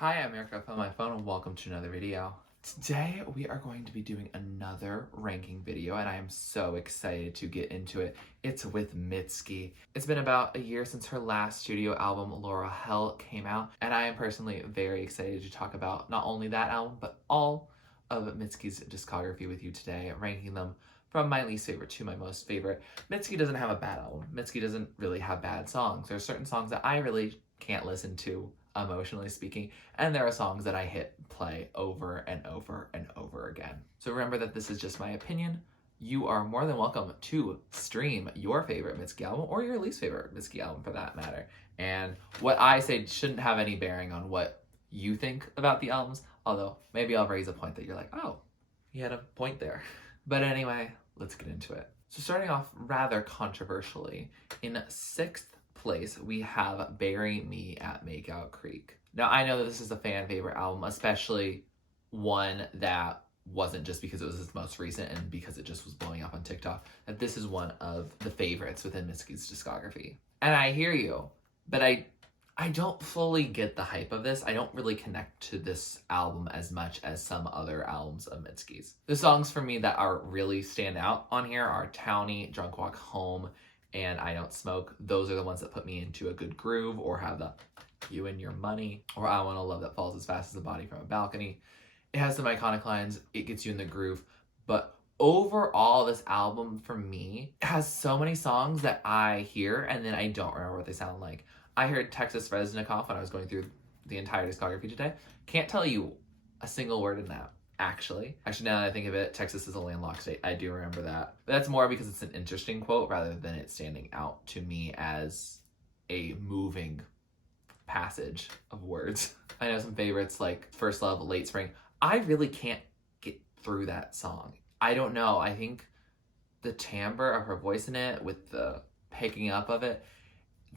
Hi, I'm Erica from my phone and welcome to another video. Today we are going to be doing another ranking video and I am so excited to get into it. It's with Mitski. It's been about a year since her last studio album, Laurel Hell, came out, and I am personally very excited to talk about not only that album but all of Mitski's discography with you today, ranking them from my least favorite to my most favorite. Mitski doesn't have a bad album. Mitski doesn't really have bad songs. There are certain songs that I really can't listen to, emotionally speaking, and there are songs that I hit play over and over and over again. So remember that this is just my opinion. You are more than welcome to stream your favorite Mitski album or your least favorite Mitski album for that matter. And what I say shouldn't have any bearing on what you think about the albums, although maybe I'll raise a point that you're like, oh, he had a point there. But anyway, let's get into it. So starting off rather controversially, in sixth place, we have Bury Me at Makeout Creek. Now, I know that this is a fan favorite album, especially one that wasn't just because it was his most recent and because it just was blowing up on TikTok, that this is one of the favorites within Mitski's discography. And I hear you, but I don't fully get the hype of this. I don't really connect to this album as much as some other albums of Mitski's. The songs for me that are really stand out on here are Townie, Drunk Walk Home, and I Don't Smoke. Those are the ones that put me into a good groove or have the You and Your Money, or I Want a Love That Falls as Fast as a Body from a Balcony. It has some iconic lines. It gets you in the groove. But overall, this album for me has so many songs that I hear and then I don't remember what they sound like. I heard Texas Reznikov when I was going through the entire discography today. Can't tell you a single word in that. Actually, now that I think of it, Texas is a landlocked state. I do remember that. But that's more because it's an interesting quote rather than it standing out to me as a moving passage of words. I know some favorites like First Love, Late Spring. I really can't get through that song. I don't know. I think the timbre of her voice in it with the picking up of it,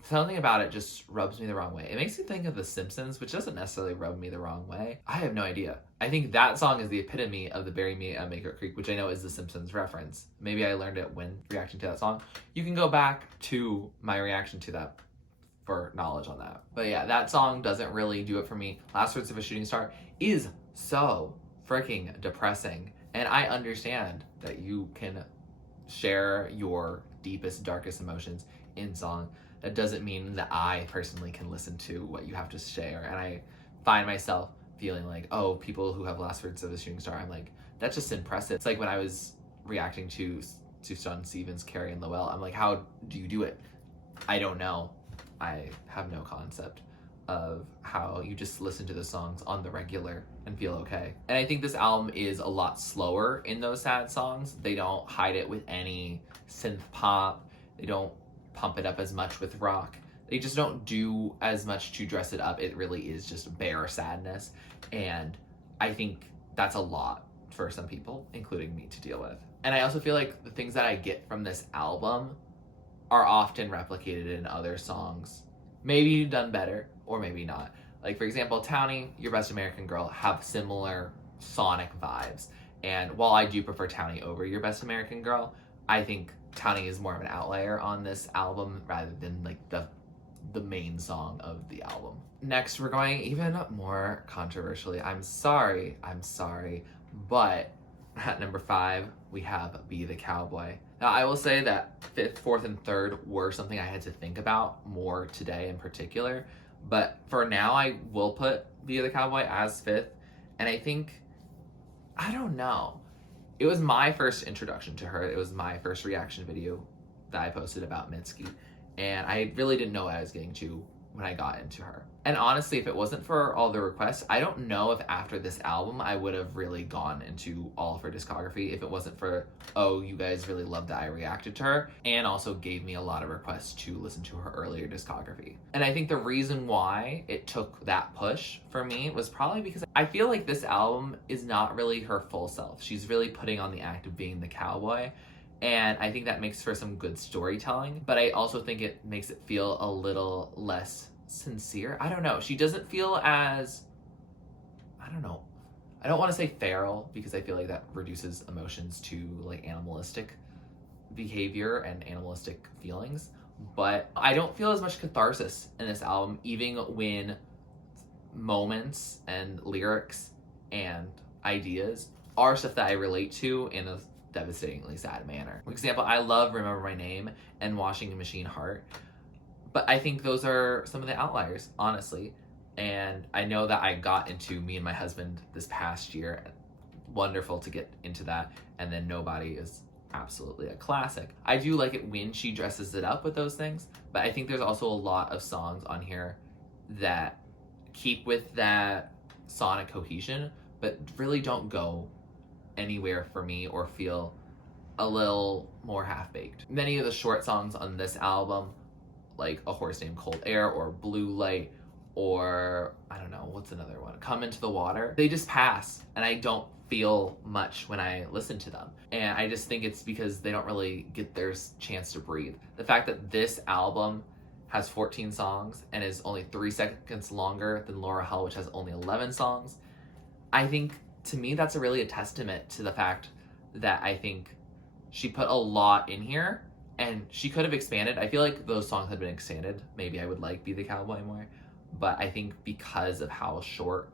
something about it just rubs me the wrong way. It makes me think of The Simpsons, which doesn't necessarily rub me the wrong way. I have no idea. I think that song is the epitome of the Bury Me at Makeout Creek, which I know is The Simpsons reference. Maybe I learned it when reacting to that song. You can go back to my reaction to that for knowledge on that. But yeah, that song doesn't really do it for me. Last Words of a Shooting Star is so freaking depressing. And I understand that you can share your deepest, darkest emotions in song. That doesn't mean that I personally can listen to what you have to share. And I find myself feeling like, oh, people who have Last Words of a Shooting Star, I'm like, that's just impressive. It's like when I was reacting to Sufjan Stevens, Carrie, and Lowell, I'm like, how do you do it? I don't know. I have no concept of how you just listen to the songs on the regular and feel okay. And I think this album is a lot slower in those sad songs. They don't hide it with any synth pop. They don't pump it up as much with rock. They just don't do as much to dress it up. It really is just bare sadness. And I think that's a lot for some people, including me, to deal with. And I also feel like the things that I get from this album are often replicated in other songs. Maybe done better, or maybe not. Like, for example, Townie, Your Best American Girl have similar sonic vibes. And while I do prefer Townie over Your Best American Girl, I think Townie is more of an outlier on this album rather than like the main song of the album. Next, we're going even more controversially. I'm sorry, but at number 5, we have Be the Cowboy. Now, I will say that 5th, 4th, and 3rd were something I had to think about more today in particular. But for now, I will put Be the Cowboy as 5th. And I think, I don't know. It was my first introduction to her. It was my first reaction video that I posted about Mitski. And I really didn't know what I was getting to when I got into her. And honestly, if it wasn't for all the requests, I don't know if after this album I would have really gone into all of her discography if it wasn't for, oh, you guys really loved that I reacted to her, and also gave me a lot of requests to listen to her earlier discography. And I think the reason why it took that push for me was probably because I feel like this album is not really her full self. She's really putting on the act of being the cowboy. And I think that makes for some good storytelling, but I also think it makes it feel a little less sincere. I don't know. She doesn't feel as, I don't know. I don't want to say feral because I feel like that reduces emotions to like animalistic behavior and animalistic feelings, but I don't feel as much catharsis in this album, even when moments and lyrics and ideas are stuff that I relate to in a devastatingly sad manner. For example, I love Remember My Name and Washing Machine Heart, but I think those are some of the outliers, honestly. And I know that I got into Me and My Husband this past year. Wonderful to get into that. And then Nobody is absolutely a classic. I do like it when she dresses it up with those things, but I think there's also a lot of songs on here that keep with that sonic cohesion, but really don't go anywhere for me or feel a little more half-baked. Many of the short songs on this album, like A Horse Named Cold Air or Blue Light, or I don't know, what's another one? Come Into the Water, they just pass, and I don't feel much when I listen to them. And I just think it's because they don't really get their chance to breathe. The fact that this album has 14 songs and is only 3 seconds longer than Laurel Hell, which has only 11 songs, I think, to me, that's really a testament to the fact that I think she put a lot in here, and she could have expanded. I feel like those songs had been expanded. Maybe I would like Be the Cowboy more, but I think because of how short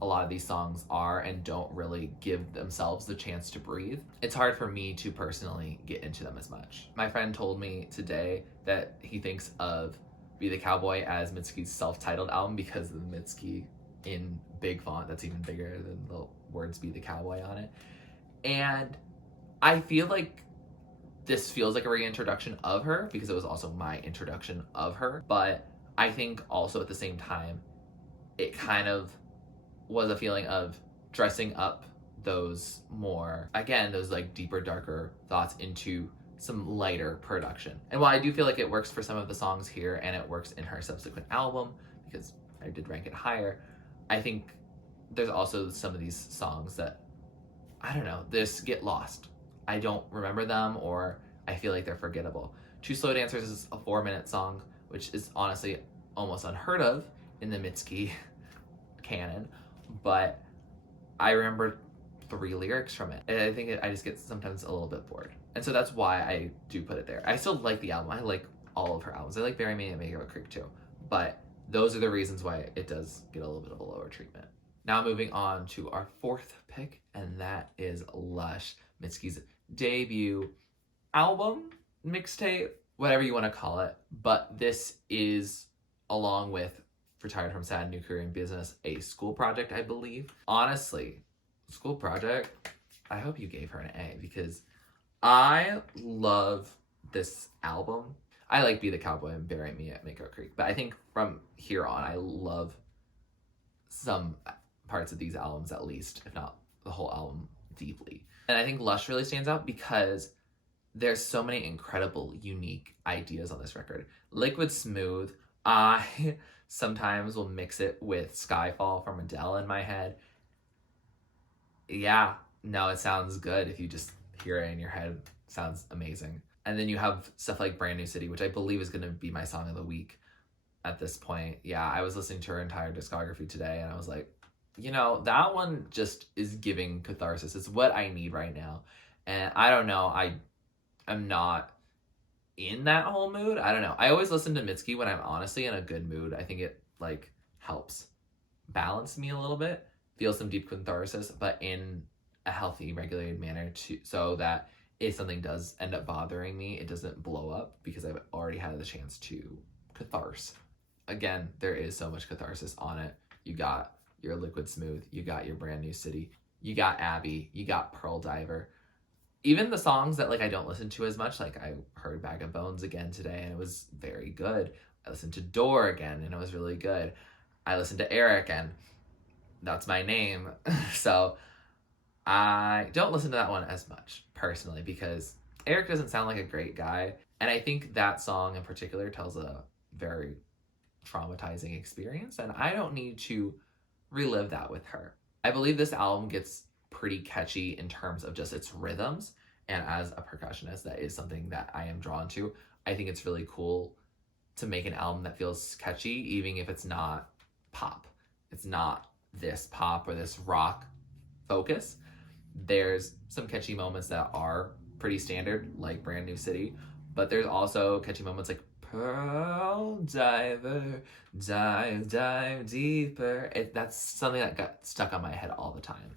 a lot of these songs are and don't really give themselves the chance to breathe, it's hard for me to personally get into them as much. My friend told me today that he thinks of Be the Cowboy as Mitski's self-titled album because of the Mitski in big font that's even bigger than the words Be the Cowboy on it. And I feel like this feels like a reintroduction of her because it was also my introduction of her, but I think also at the same time it kind of was a feeling of dressing up those more, again, those like deeper, darker thoughts into some lighter production. And while I do feel like it works for some of the songs here and it works in her subsequent album because I did rank it higher, I think there's also some of these songs that, I don't know, this get lost. I don't remember them, or I feel like they're forgettable. Two Slow Dancers is a 4-minute song, which is honestly almost unheard of in the Mitski canon, but I remember 3 lyrics from it. And I think I just get sometimes a little bit bored. And so that's why I do put it there. I still like the album. I like all of her albums. I like Bury Me and Makeout Creek too. But those are the reasons why it does get a little bit of a lower treatment. Now moving on to our 4th pick, and that is Lush, Mitski's debut album, mixtape, whatever you want to call it. But this is, along with Retired from Sad, New Career in Business, a school project, I believe. Honestly, school project, I hope you gave her an A because I love this album. I like Be the Cowboy and Bury Me at Makeout Creek, but I think from here on, I love some parts of these albums at least, if not the whole album, deeply. And I think Lush really stands out because there's so many incredible, unique ideas on this record. Liquid Smooth, I sometimes will mix it with Skyfall from Adele in my head. Yeah, no, it sounds good if you just hear it in your head. It sounds amazing. And then you have stuff like Brand New City, which I believe is going to be my song of the week at this point. Yeah, I was listening to her entire discography today, and I was like, you know, that one just is giving catharsis. It's what I need right now. And I don't know, I'm not in that whole mood. I don't know. I always listen to Mitski when I'm honestly in a good mood. I think it like helps balance me a little bit, feel some deep catharsis, but in a healthy, regulated manner so that if something does end up bothering me, it doesn't blow up because I've already had the chance to catharsis. Again, there is so much catharsis on it. You got your Liquid Smooth, you got your Brand New City, you got Abby, you got Pearl Diver. Even the songs that like I don't listen to as much, like I heard Bag of Bones again today and it was very good. I listened to Door again and it was really good. I listened to Eric and that's my name. So I don't listen to that one as much personally because Eric doesn't sound like a great guy. And I think that song in particular tells a very traumatizing experience and I don't need to relive that with her. I believe this album gets pretty catchy in terms of just its rhythms, and as a percussionist, that is something that I am drawn to. I think it's really cool to make an album that feels catchy, even if it's not pop. It's not this pop or this rock focus. There's some catchy moments that are pretty standard, like Brand New City, but there's also catchy moments like Pearl diver, dive, dive deeper. That's something that got stuck on my head all the time.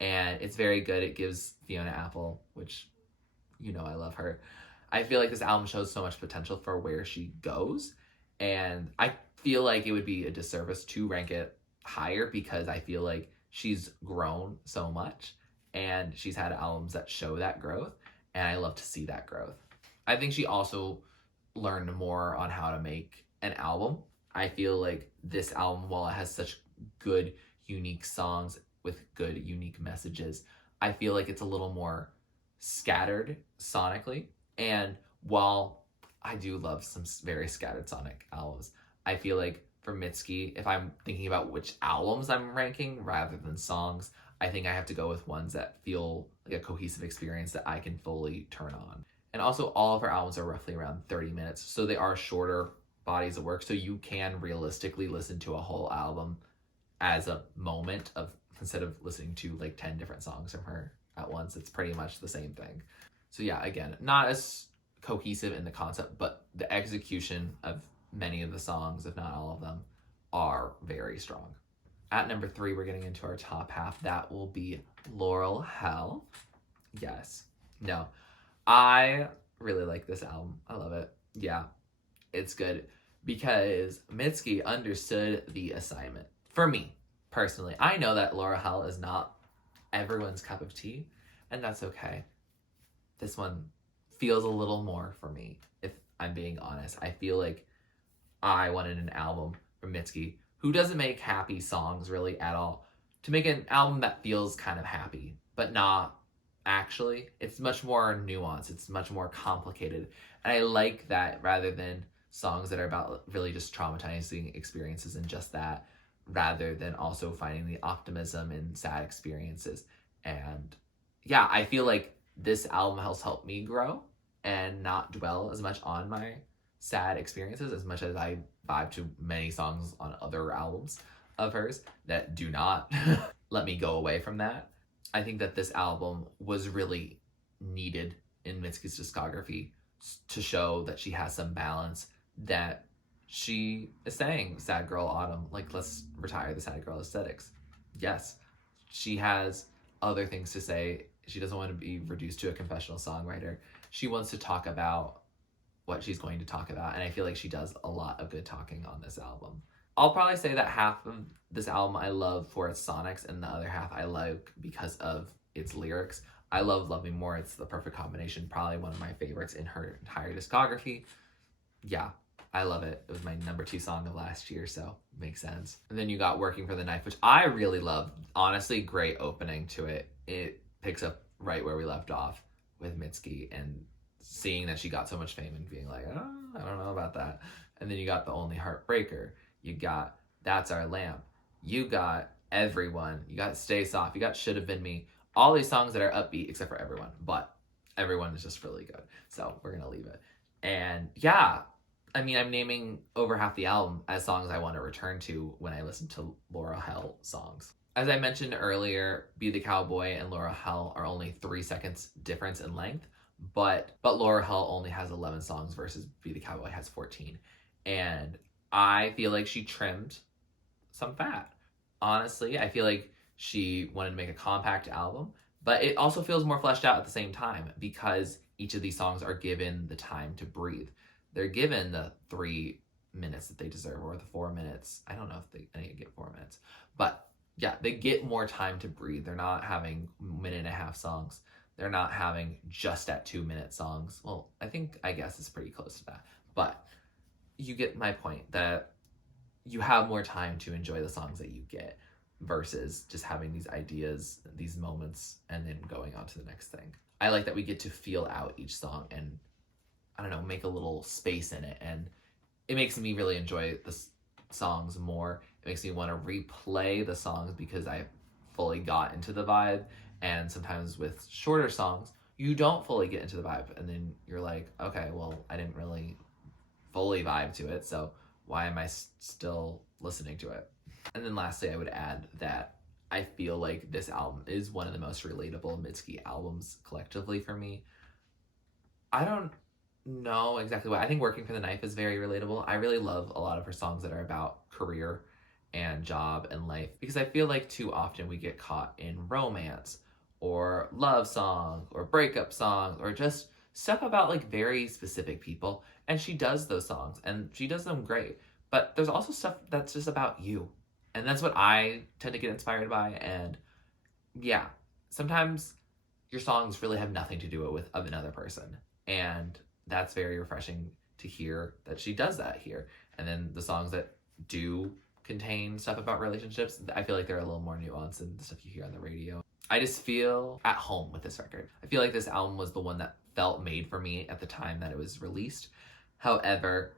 And it's very good. It gives Fiona Apple, which, you know, I love her. I feel like this album shows so much potential for where she goes. And I feel like it would be a disservice to rank it higher because I feel like she's grown so much and she's had albums that show that growth. And I love to see that growth. I think she also learned more on how to make an album. I feel like this album, while it has such good, unique songs with good, unique messages, I feel like it's a little more scattered sonically. And while I do love some very scattered sonic albums, I feel like for Mitski, if I'm thinking about which albums I'm ranking rather than songs, I think I have to go with ones that feel like a cohesive experience that I can fully turn on. And also, all of her albums are roughly around 30 minutes, so they are shorter bodies of work, so you can realistically listen to a whole album as a moment of, instead of listening to like 10 different songs from her at once. It's pretty much the same thing. So yeah, again, not as cohesive in the concept, but the execution of many of the songs, if not all of them, are very strong. At number 3, we're getting into our top half. That will be Laurel Hell. Yes. No. I really like this album. I love it. Yeah, it's good because Mitski understood the assignment. For me, personally, I know that Laurel Hell is not everyone's cup of tea, and that's okay. This one feels a little more for me, if I'm being honest. I feel like I wanted an album from Mitski, who doesn't make happy songs really at all, to make an album that feels kind of happy, but not actually. It's much more nuanced. It's much more complicated. And I like that rather than songs that are about really just traumatizing experiences and just that, rather than also finding the optimism in sad experiences. And yeah, I feel like this album has helped me grow and not dwell as much on my sad experiences as much as I vibe to many songs on other albums of hers that do not let me go away from that. I think that this album was really needed in Mitski's discography to show that she has some balance, that she is saying sad girl autumn, like let's retire the sad girl aesthetics. Yes, she has other things to say. She doesn't want to be reduced to a confessional songwriter. She wants to talk about what she's going to talk about, and I feel like she does a lot of good talking on this album. I'll probably say that half of this album I love for its sonics, and the other half I like because of its lyrics. I love Love Me More. It's the perfect combination. Probably one of my favorites in her entire discography. Yeah, I love it. It was my number 2 song of last year, so it makes sense. And then you got Working for the Knife, which I really love. Honestly, great opening to it. It picks up right where we left off with Mitski and seeing that she got so much fame and being like, oh, I don't know about that. And then you got The Only Heartbreaker. You got That's Our Lamp. You got Everyone. You got Stay Soft. You got Should Have Been Me. All these songs that are upbeat except for Everyone. But Everyone is just really good. So we're going to leave it. And yeah, I mean, I'm naming over half the album as songs I want to return to when I listen to Laurel Hell songs. As I mentioned earlier, Be the Cowboy and Laurel Hell are only 3 seconds difference in length. But Laurel Hell only has 11 songs versus Be the Cowboy has 14. And I feel like she trimmed some fat. Honestly, I feel like she wanted to make a compact album, but it also feels more fleshed out at the same time because each of these songs are given the time to breathe. They're given the 3 minutes that they deserve, or the 4 minutes. I don't know if any get 4 minutes, but yeah, they get more time to breathe. They're not having 1.5-minute songs. They're not having just at 2-minute songs. Well, I guess it's pretty close to that. But you get my point that you have more time to enjoy the songs that you get versus just having these ideas, these moments, and then going on to the next thing. I like that we get to feel out each song and, I don't know, make a little space in it. And it makes me really enjoy the songs more. It makes me want to replay the songs because I fully got into the vibe. And sometimes with shorter songs, you don't fully get into the vibe. And then you're like, okay, well, I didn't really fully vibe to it. So why am I still listening to it? And then lastly, I would add that I feel like this album is one of the most relatable Mitski albums collectively for me. I don't know exactly what. I think Working for the Knife is very relatable. I really love a lot of her songs that are about career and job and life because I feel like too often we get caught in romance or love songs or breakup songs or just stuff about like very specific people. And she does those songs and she does them great. But there's also stuff that's just about you. And that's what I tend to get inspired by. And yeah, sometimes your songs really have nothing to do with of another person. And that's very refreshing to hear that she does that here. And then the songs that do contain stuff about relationships, I feel like they're a little more nuanced than the stuff you hear on the radio. I just feel at home with this record. I feel like this album was the one that felt made for me at the time that it was released. However,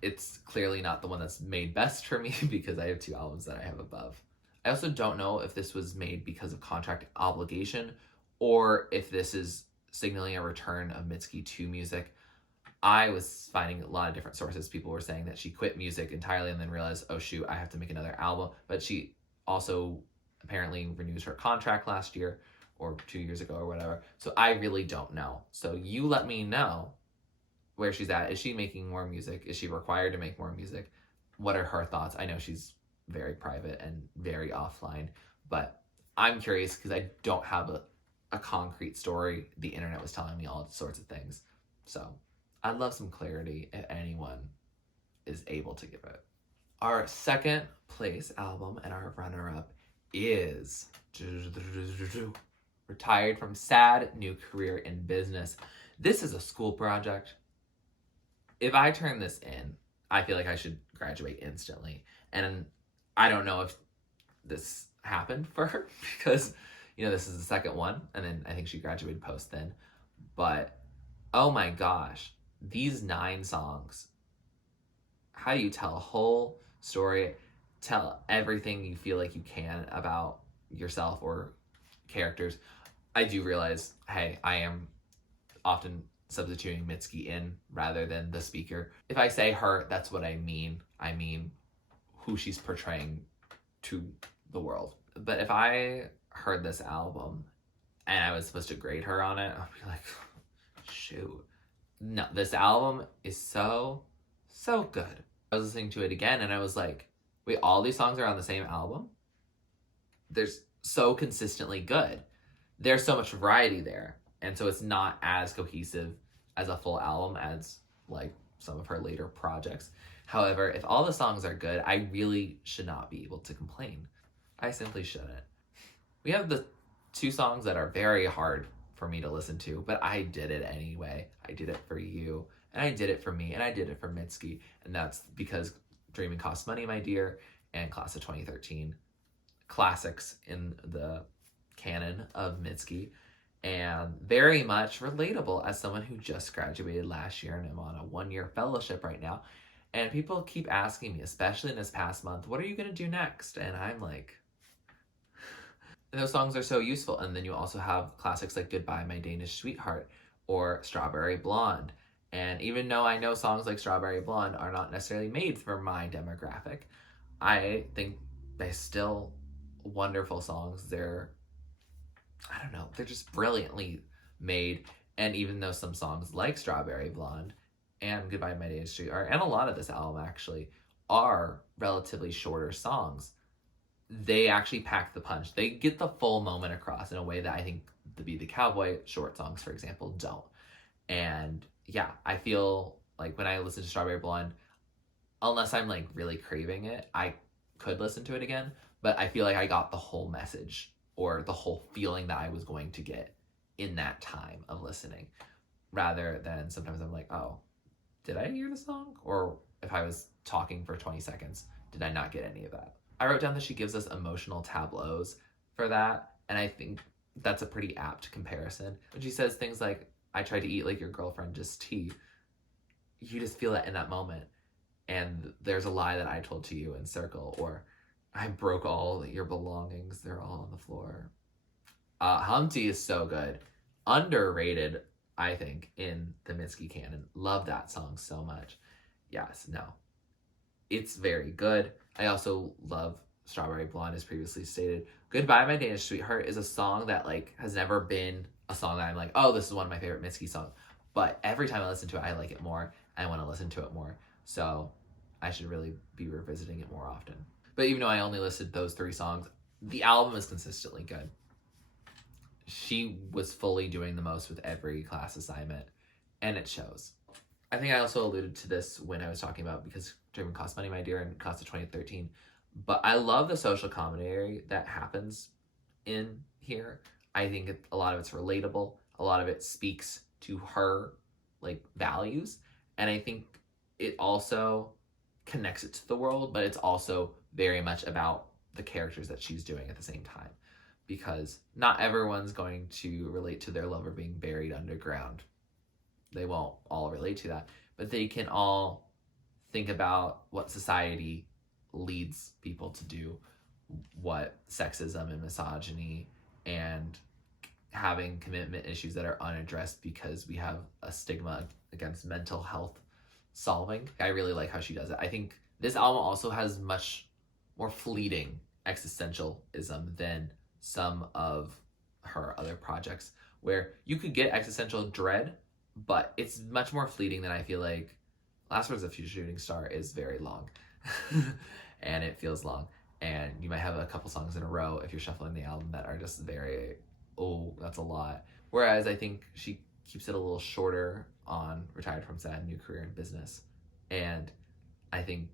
it's clearly not the one that's made best for me because I have two albums that I have above. I also don't know if this was made because of contract obligation or if this is signaling a return of Mitski to music. I was finding a lot of different sources. People were saying that she quit music entirely and then realized, oh shoot, I have to make another album. But she also apparently renewed her contract last year or 2 years ago or whatever. So I really don't know. So you let me know where she's at. Is she making more music? Is she required to make more music? What are her thoughts? I know she's very private and very offline, but I'm curious because I don't have a concrete story. The internet was telling me all sorts of things. So I'd love some clarity if anyone is able to give it. Our second place album and our runner-up is Retired from Sad, New Career in Business. This is a school project. If I turn this in, I feel like I should graduate instantly. And I don't know if this happened for her because, you know, this is the second one. And then I think she graduated post then. But, oh my gosh, these 9 songs. How do you tell a whole story? Tell everything you feel like you can about yourself or characters. I do realize, hey, I am often substituting Mitski in rather than the speaker. If I say her, that's what I mean. I mean who she's portraying to the world. But if I heard this album and I was supposed to grade her on it, I'd be like, shoot. No, this album is so good. I was listening to it again and I was like, wait, all these songs are on the same album? They're so consistently good. There's so much variety there. And so it's not as cohesive as a full album as like some of her later projects. However, if all the songs are good, I really should not be able to complain. I simply shouldn't. We have the 2 songs that are very hard for me to listen to, but I did it anyway. I did it for you, and I did it for me, and I did it for Mitski, and that's because Dreaming Costs Money, My Dear, and Class of 2013, classics in the canon of Mitski, and very much relatable as someone who just graduated last year and I'm on a 1-year fellowship right now. And people keep asking me, especially in this past month, what are you going to do next? And I'm like, and those songs are so useful. And then you also have classics like Goodbye, My Danish Sweetheart or Strawberry Blonde. And even though I know songs like Strawberry Blonde are not necessarily made for my demographic, I think they're still wonderful songs. They're just brilliantly made. And even though some songs like Strawberry Blonde and Goodbye My Danish Sweetheart, and a lot of this album actually, are relatively shorter songs, they actually pack the punch. They get the full moment across in a way that I think the Cowboy short songs, for example, don't. And yeah, I feel like when I listen to Strawberry Blonde, unless I'm like really craving it, I could listen to it again, but I feel like I got the whole message or the whole feeling that I was going to get in that time of listening, rather than sometimes I'm like, oh, did I hear the song? Or if I was talking for 20 seconds, did I not get any of that? I wrote down that she gives us emotional tableaus for that, and I think that's a pretty apt comparison. When she says things like, I tried to eat like your girlfriend, just tea, you just feel that in that moment. And there's a lie that I told to you in Circle, or I broke all your belongings, they're all on the floor. Humpty is so good. Underrated, I think, in the Mitski canon. Love that song so much. Yes, no. It's very good. I also love Strawberry Blonde, as previously stated. Goodbye My Danish Sweetheart is a song that like has never been a song that I'm like, oh, this is one of my favorite Mitski songs. but every time I listen to it, I like it more. I want to listen to it more. So I should really be revisiting it more often. But even though I only listed those 3 songs, the album is consistently good. She was fully doing the most with every class assignment, and it shows. I think I also alluded to this when I was talking about Because Driven Costs Money, My Dear, in class of 2013. But I love the social commentary that happens in here. I think a lot of it's relatable. A lot of it speaks to her like values, and I think it also connects it to the world, but it's also very much about the characters that she's doing at the same time, because not everyone's going to relate to their lover being buried underground. They won't all relate to that, but they can all think about what society leads people to do, what sexism and misogyny and having commitment issues that are unaddressed because we have a stigma against mental health solving. I really like how she does it. I think this album also has much more fleeting existentialism than some of her other projects, where you could get existential dread, but it's much more fleeting than I feel like Last Words of a Future Shooting Star is very long. And it feels long. And you might have a couple songs in a row if you're shuffling the album that are just very, oh, that's a lot. Whereas I think she keeps it a little shorter on Retired from Sad, New Career in Business. And I think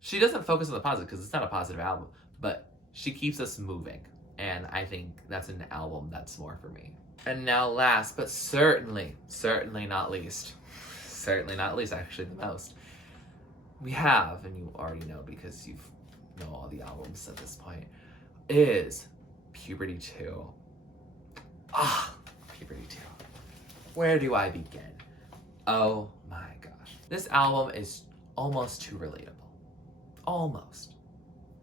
she doesn't focus on the positive because it's not a positive album, but she keeps us moving. And I think that's an album that's more for me. And now last, but certainly not least, actually the most, we have, and you already know because you know all the albums at this point, is Puberty 2. Puberty 2. Where do I begin? Oh my gosh. This album is almost too relatable. Almost.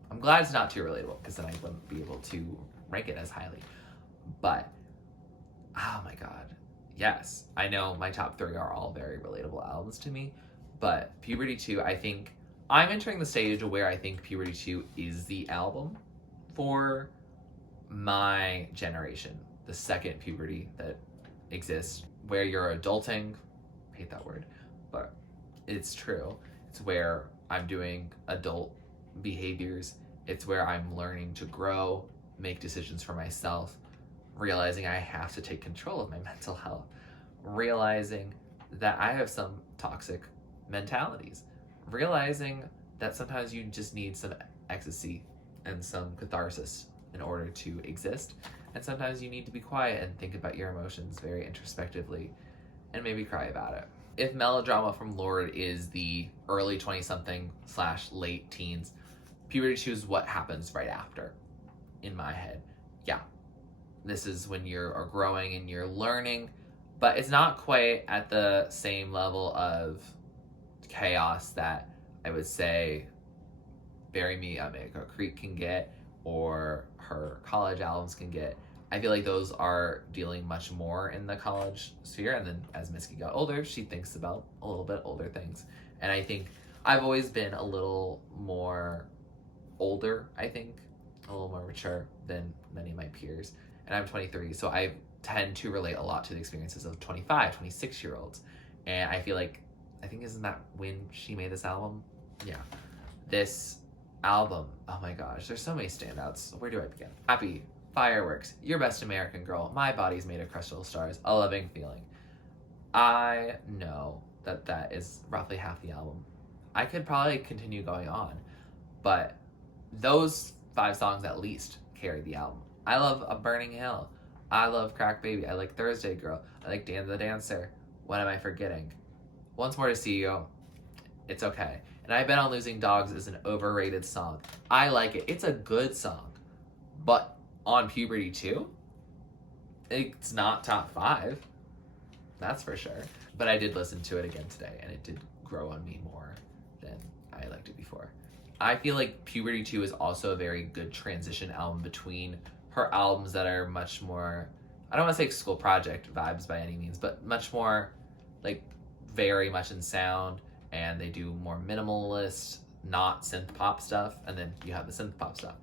I'm glad it's not too relatable because then I wouldn't be able to rank it as highly. But, oh my god. Yes, I know my top 3 are all very relatable albums to me, but Puberty 2, I think I'm entering the stage where I think Puberty 2 is the album for my generation. The second puberty that exists, where you're adulting. I hate that word, but it's true. It's where I'm doing adult behaviors. It's where I'm learning to grow, make decisions for myself, realizing I have to take control of my mental health, realizing that I have some toxic mentalities, realizing that sometimes you just need some ecstasy and some catharsis in order to exist, and sometimes you need to be quiet and think about your emotions very introspectively and maybe cry about it. If melodrama from Lorde is the early 20-something / late teens, Puberty 2 is what happens right after, in my head. Yeah, this is when you're growing and you're learning, but it's not quite at the same level of chaos that I would say Bury Me at Makeout Creek can get, or her college albums can get. I feel like those are dealing much more in the college sphere, and then as Mitski got older, she thinks about a little bit older things. And I think I've always been a little more older, a little more mature than many of my peers. And I'm 23, so I tend to relate a lot to the experiences of 25, 26-year-olds. And I feel like, isn't that when she made this album? Yeah. This album, oh my gosh, there's so many standouts. Where do I begin? Happy, Fireworks, Your Best American Girl, My Body's Made of Crystal Stars, A Loving Feeling. I know that is roughly half the album. I could probably continue going on, but those 5 songs at least carry the album. I love A Burning Hill. I love Crack Baby. I like Thursday Girl. I like Dan the Dancer. What am I forgetting? Once More to See You. It's okay. And I Bet on Losing Dogs is an overrated song. I like it. It's a good song. But on Puberty 2, it's not top 5. That's for sure. But I did listen to it again today, and it did grow on me more than I liked it before. I feel like Puberty 2 is also a very good transition album between her albums that are much more, I don't want to say school project vibes by any means, but much more like very much in sound, and they do more minimalist, not synth pop stuff, and then you have the synth pop stuff.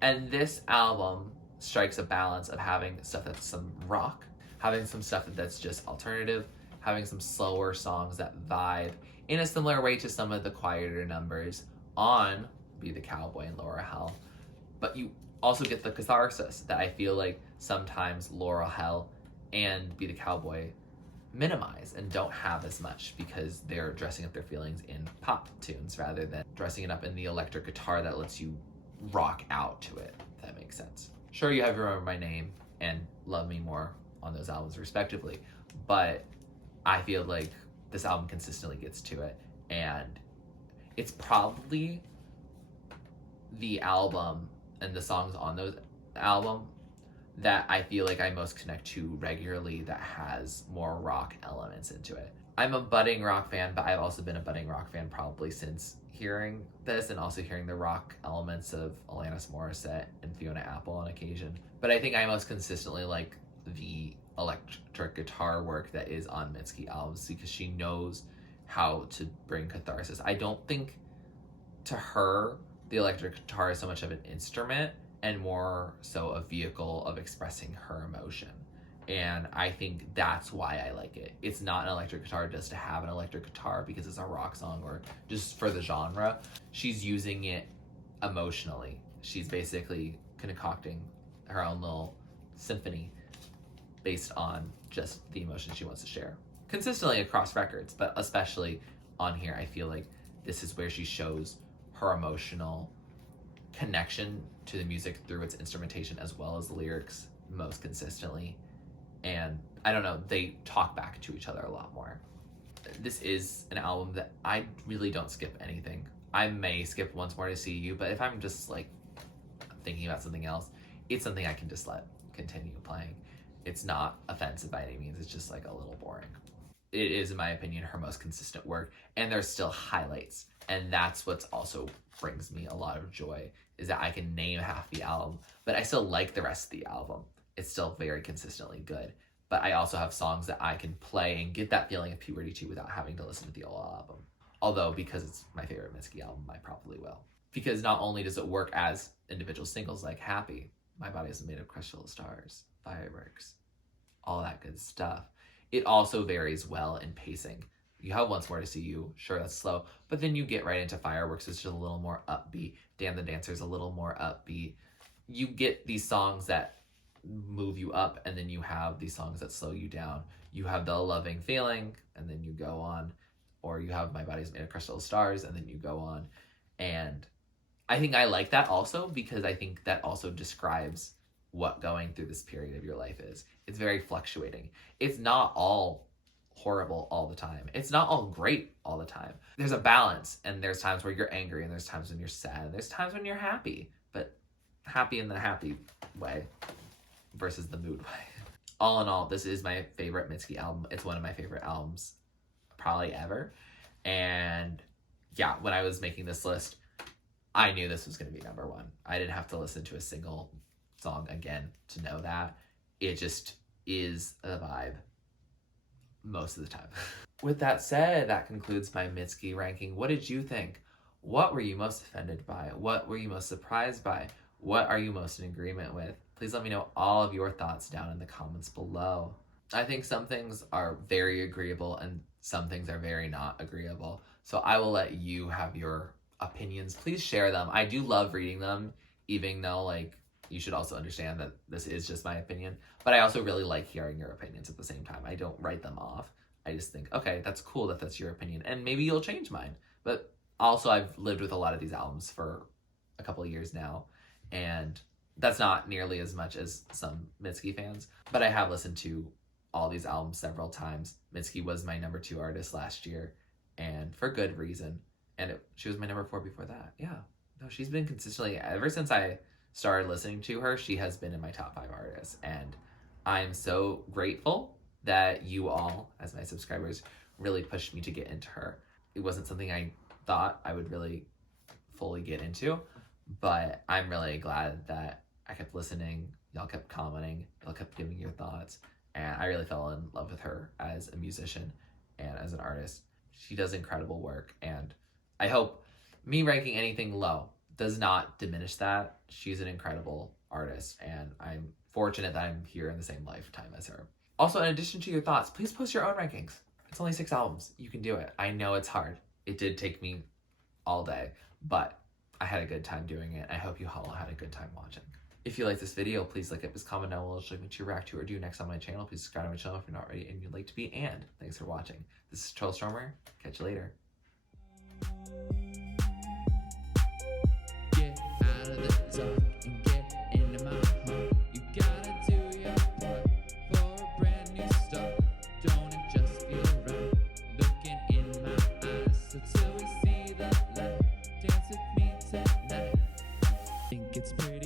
And this album strikes a balance of having stuff that's some rock, having some stuff that's just alternative, having some slower songs that vibe in a similar way to some of the quieter numbers on Be the Cowboy and Laurel Hell. But you also get the catharsis that I feel like sometimes Laurel Hell and Be the Cowboy minimize and don't have as much because they're dressing up their feelings in pop tunes rather than dressing it up in the electric guitar that lets you rock out to it, if that makes sense. Sure, you have Remember My Name and Love Me More on those albums respectively, but I feel like this album consistently gets to it, and it's probably the album and the songs on those album that I feel like I most connect to regularly that has more rock elements into it. I'm a budding rock fan, but I've also been a budding rock fan probably since hearing this and also hearing the rock elements of Alanis Morissette and Fiona Apple on occasion. But I think I most consistently like the electric guitar work that is on Mitski albums because she knows how to bring catharsis. I don't think to her the electric guitar is so much of an instrument and more so a vehicle of expressing her emotion. And I think that's why I like it. It's not an electric guitar just to have an electric guitar because it's a rock song or just for the genre. She's using it emotionally. She's basically concocting her own little symphony based on just the emotion she wants to share. Consistently across records, but especially on here, I feel like this is where she shows her emotional connection to the music through its instrumentation as well as the lyrics most consistently. And I don't know, they talk back to each other a lot more. This is an album that I really don't skip anything. I may skip Once More to See You, but if I'm just like thinking about something else, it's something I can just let continue playing. It's not offensive by any means, it's just like a little boring. It is, in my opinion, her most consistent work, and there's still highlights. And that's what's also brings me a lot of joy, is that I can name half the album, but I still like the rest of the album. It's still very consistently good. But I also have songs that I can play and get that feeling of Puberty to without having to listen to the whole album. Although, because it's my favorite Mitski album, I probably will. Because not only does it work as individual singles like Happy, My Body is Made of Crystal Stars, Fireworks, all that good stuff, it also varies well in pacing. You have Once More to See You, sure, that's slow, but then you get right into Fireworks, which is a little more upbeat. Dan the Dancer's a little more upbeat. You get these songs that move you up, and then you have these songs that slow you down. You have The Loving Feeling, and then you go on. Or you have My Body's Made of Crystal Stars, and then you go on. And I think I like that also because I think that also describes what going through this period of your life is. It's very fluctuating. It's not all horrible all the time. It's not all great all the time. There's a balance, and there's times where you're angry, and there's times when you're sad, and there's times when you're happy, but happy in the happy way versus the mood way. All in all, this is my favorite Mitski album. It's one of my favorite albums probably ever. And yeah, when I was making this list, I knew this was going to be number one. I didn't have to listen to a single song again to know that. It just is a vibe most of the time. With that said, that concludes my Mitski ranking. What did you think? What were you most offended by? What were you most surprised by? What are you most in agreement with? Please let me know all of your thoughts down in the comments below. I think some things are very agreeable and some things are very not agreeable. So I will let you have your opinions. Please share them. I do love reading them, even though like you should also understand that this is just my opinion. But I also really like hearing your opinions at the same time. I don't write them off. I just think, okay, that's cool that that's your opinion. And maybe you'll change mine. But also I've lived with a lot of these albums for a couple of years now. And that's not nearly as much as some Mitski fans. But I have listened to all these albums several times. Mitski was my number 2 artist last year. And for good reason. And she was my number 4 before that. Yeah. No, she's been consistently, ever since I started listening to her, she has been in my top 5 artists. And I'm so grateful that you all, as my subscribers, really pushed me to get into her. It wasn't something I thought I would really fully get into, but I'm really glad that I kept listening, y'all kept commenting, y'all kept giving your thoughts, and I really fell in love with her as a musician and as an artist. She does incredible work, and I hope me ranking anything low does not diminish that. She's an incredible artist, and I'm fortunate that I'm here in the same lifetime as her. Also, in addition to your thoughts, please post your own rankings. It's only 6 albums. You can do it. I know it's hard. It did take me all day, but I had a good time doing it. I hope you all had a good time watching. If you like this video, please like it, please comment down below, show me what you react to or do next on my channel. Please subscribe to my channel if you're not already and you'd like to be, and thanks for watching. This is TurtleStormer. Catch you later. Get out of the dark and get into my heart. You gotta do your part for a brand new start. Don't it just feel right? Looking in my eyes, so till we see the light. Dance with me tonight. Think it's pretty.